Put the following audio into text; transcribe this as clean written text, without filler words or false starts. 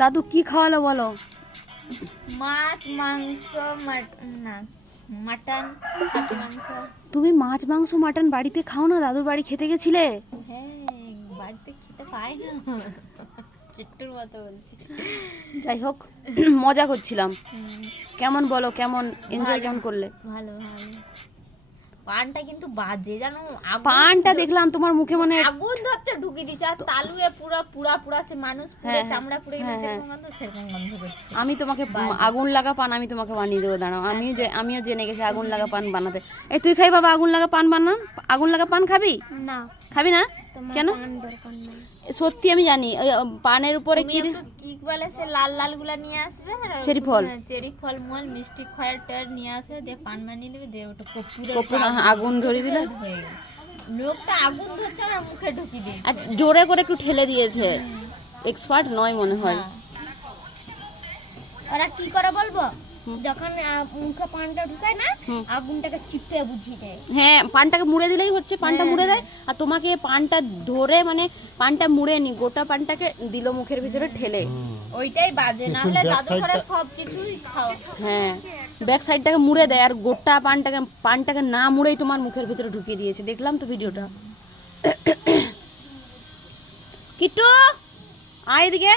দাদু কি খাওয়ালো বলো? মাছ মাংস না মাটন খাসি মাংস। তুমি মাছ মাংস মাটন বাড়িতে খাও না? দাদুর বাড়ি খেতে গেছিলে? হ্যাঁ বাড়িতে খেতে পাই না, কিট্টুর মতো বলছি। যাই হোক মজা করছিলাম। হুম, কেমন বলো, কেমন এনজয় ভালো। কেমন করলে? ভালো ভালো। পানটা কিন্তু বাজে জানো, পানটা দেখলাম তোমার মুখে মনে আগুন ধরছে ঢুকি দিচ্ছে, আর তালুয়ে পুরা পুরা পুরা সে মানুষ পুরো হ্যাঁ, চামড়া পুড়ে গেলে হ্যাঁ, যেরকম গন্ধ সেরকম গন্ধ করছে। আমি তোমাকে আগুন লাগা পান আমি তোমাকে বানিয়ে দেবো, দাঁড়াও। আমিও জেনে গেছি আগুন লাগা পান বানাতে। এই তুই খাই বাবা আগুন লাগা পান বানান। আগুন লাগা পান খাবি? না খাবি না কেন? দরকার নেই। সত্যি আমি জানি ওই পানের উপরে তুমি কি একটু কি বলে সে লাল লাল গুলা নিয়ে আসবে, চেরি ফল। চেরি ফল মল মিষ্টি খয়ের টের নিয়ে আসবে, দিয়ে পান বানিয়ে দেবে, দিয়ে ওটা কর্পূর আগুন ধরিয়ে দিলে হয়ে গেল। লোকটা আগুন ধরছে আর মুখে ঢুকি দিয়েছে। আর জোরে করে একটু ঠেলে দিয়েছে, এক্সপার্ট নয় মনে হয়। ওরা কি করে বলবো, যখন মুখে পানটা ঢুকায় না আগুনটাকে চিপে বুঝিয়ে দেয়। হ্যাঁ পানটাকে মুড়ে দিলেই হচ্ছে, পানটা মুড়ে দেয়। আর তোমাকে পানটা ধরে মানে পানটা মুড়ে নি, গোটা পানটাকে দিল মুখের ভিতরে ঠেলে। ওইটাই বাজে, না হলে দাদু ঘরে সবকিছুই খাওয়া। হ্যাঁ ব্যাক সাইডটাকে মুড়ে দেয়, আর গোটা পানটাকে না মুড়েই তোমার মুখের ভিতরে ঢুকিয়ে দিয়েছে, দেখলাম তো ভিডিওটা। কিট্টু আয় এদিকে।